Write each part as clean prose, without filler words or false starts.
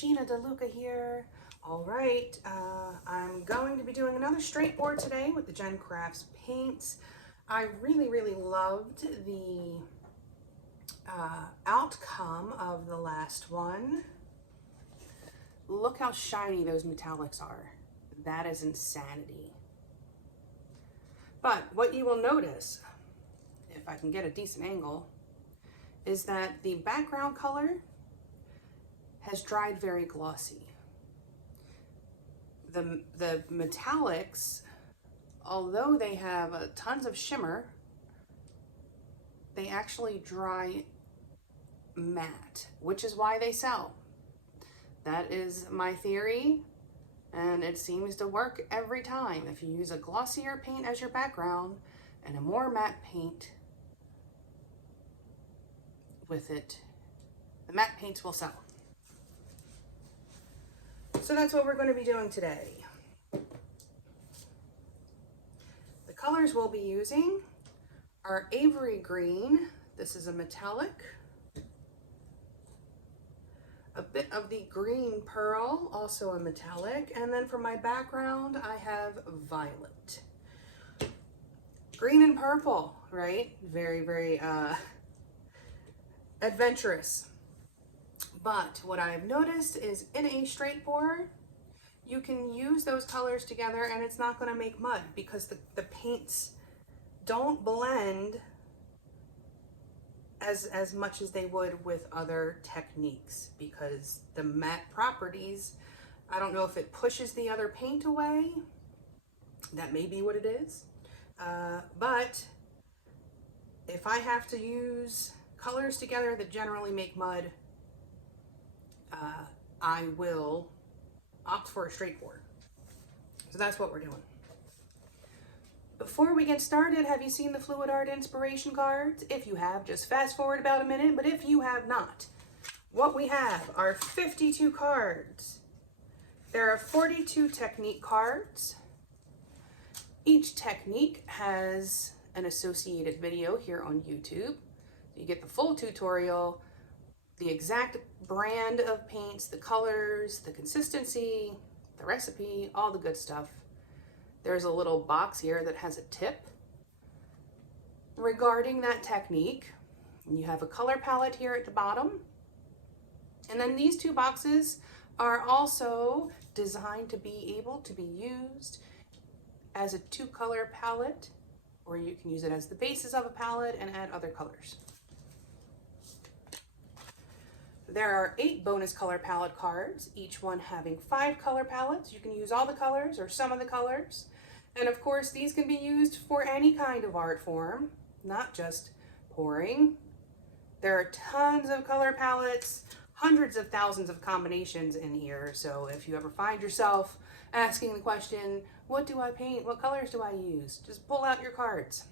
Gina DeLuca here. All right, I'm going to be doing another straight board today with the GenCrafts paints. I really loved the outcome of the last one. Look how shiny those metallics are. That is insanity. But what you will notice, if I can get a decent angle, is that the background color has dried very glossy. The metallics, although they have tons of shimmer, they actually dry matte, which is why they sell. That is my theory, and it seems to work every time. If you use a glossier paint as your background and a more matte paint with it, the matte paints will sell. So that's what we're going to be doing today. The colors we'll be using are Ivory Green. This is a metallic. A bit of the Green Pearl, also a metallic. And then for my background, I have Violet. Green and purple, right? Very adventurous. But what I've noticed is in a straight board, you can use those colors together and it's not going to make mud because the paints don't blend as much as they would with other techniques, because the matte properties, I don't know if it pushes the other paint away. That may be what it is. But if I have to use colors together that generally make mud, I will opt for a straight board. So that's what we're doing. Before we get started, have you seen the Fluid Art inspiration cards? If you have, just fast forward about a minute, but if you have not, what we have are 52 cards. There are 42 technique cards. Each technique has an associated video here on YouTube. You get the full tutorial, the exact brand of paints, the colors, the consistency, the recipe, all the good stuff. There's a little box here that has a tip regarding that technique. And you have a color palette here at the bottom. And then these two boxes are also designed to be able to be used as a two-color palette, or you can use it as the basis of a palette and add other colors. There are 8 bonus color palette cards, each one having 5 color palettes. You can use all the colors or some of the colors. And of course, these can be used for any kind of art form, not just pouring. There are tons of color palettes, hundreds of thousands of combinations in here. So if you ever find yourself asking the question, what do I paint? What colors do I use? Just pull out your cards.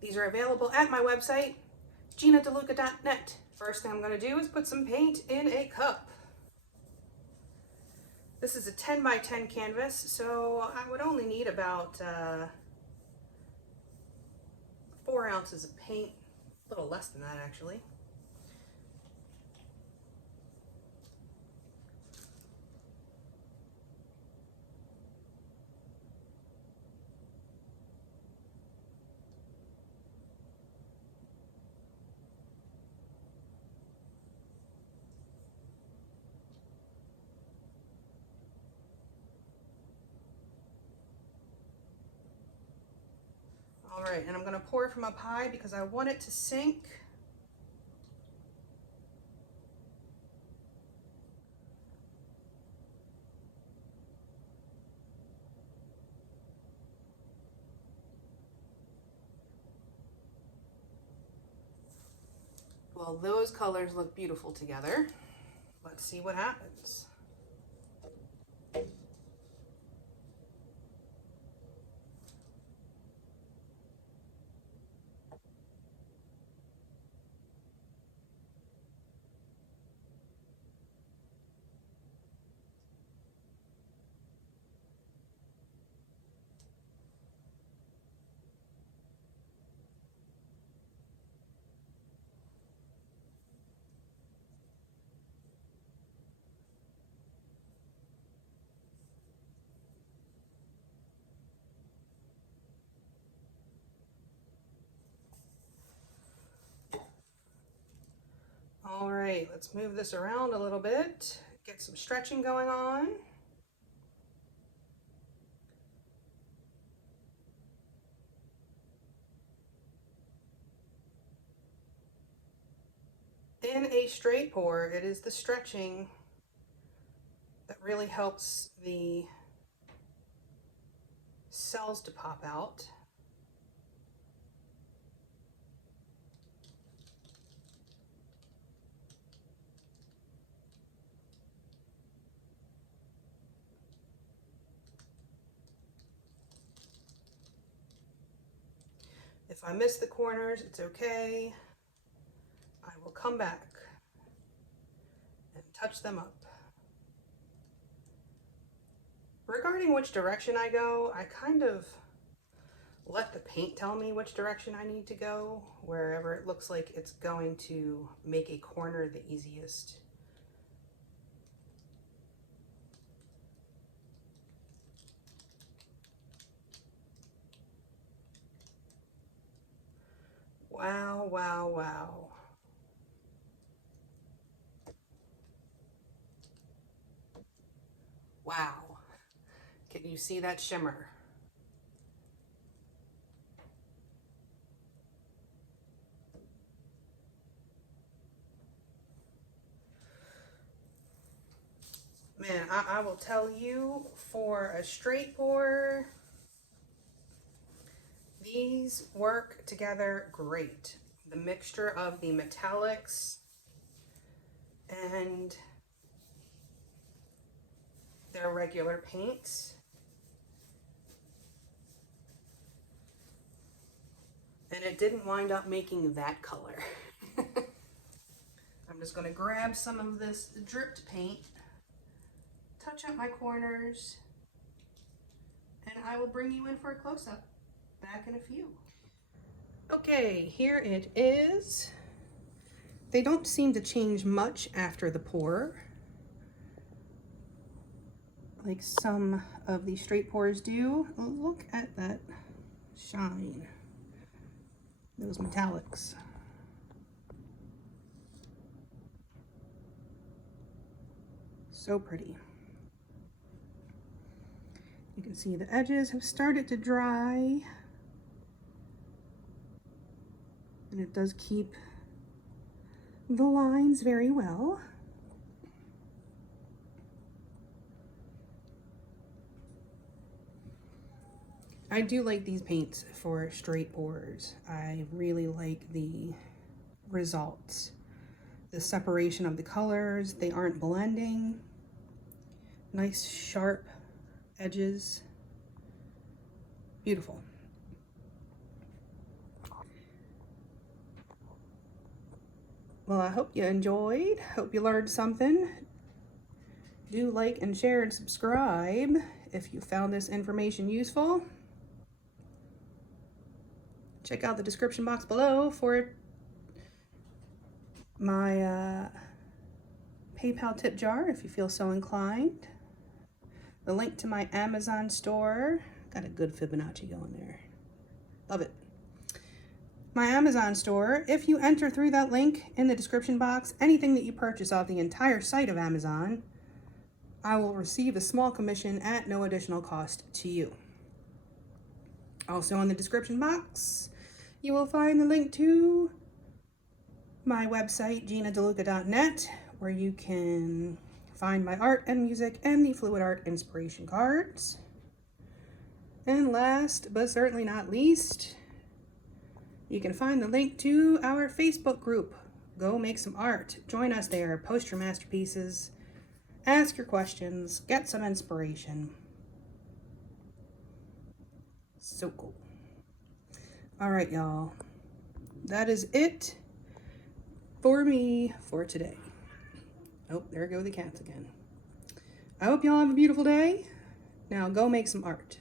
These are available at my website, ginadeluca.net. First thing I'm going to do is put some paint in a cup. This is a 10 by 10 canvas, so I would only need about 4 ounces of paint, a little less than that actually. All right, and I'm going to pour from up high because I want it to sink. Well, those colors look beautiful together. Let's see what happens. right, let's move this around a little bit, get some stretching going on. In a straight pour, it is the stretching that really helps the cells to pop out. If I miss the corners, it's okay. I will come back and touch them up. Regarding which direction I go, I kind of let the paint tell me which direction I need to go, wherever it looks like it's going to make a corner the easiest. Wow, wow, wow. Wow. Can you see that shimmer? Man, I will tell you, for a straight pour, these work together great. The mixture of the metallics and their regular paints. And it didn't wind up making that color. I'm just going to grab some of this dripped paint, touch up my corners, and I will bring you in for a close-up. Back in a few. Okay, here it is. They don't seem to change much after the pour, like some of the straight pours do. Look at that shine, those metallics. So pretty. You can see the edges have started to dry, and it does keep the lines very well. I do like these paints for straight pours. I really like the results. The separation of the colors, they aren't blending. Nice sharp edges. Beautiful. Well, I hope you enjoyed. Hope you learned something. Do like and share and subscribe if you found this information useful. Check out the description box below for my PayPal tip jar if you feel so inclined. The link to my Amazon store. Got a good Fibonacci going there. Love it. My Amazon store, if you enter through that link in the description box, anything that you purchase off the entire site of Amazon, I will receive a small commission at no additional cost to you. Also in the description box, you will find the link to my website, GinaDeLuca.net, where you can find my art and music and the fluid art inspiration cards. And last but certainly not least, you can find the link to our Facebook group. Go make some art. Join us there. Post your masterpieces. Ask your questions. Get some inspiration. So cool. All right, y'all. That is it for me for today. Oh, there go the cats again. I hope y'all have a beautiful day. Now go make some art.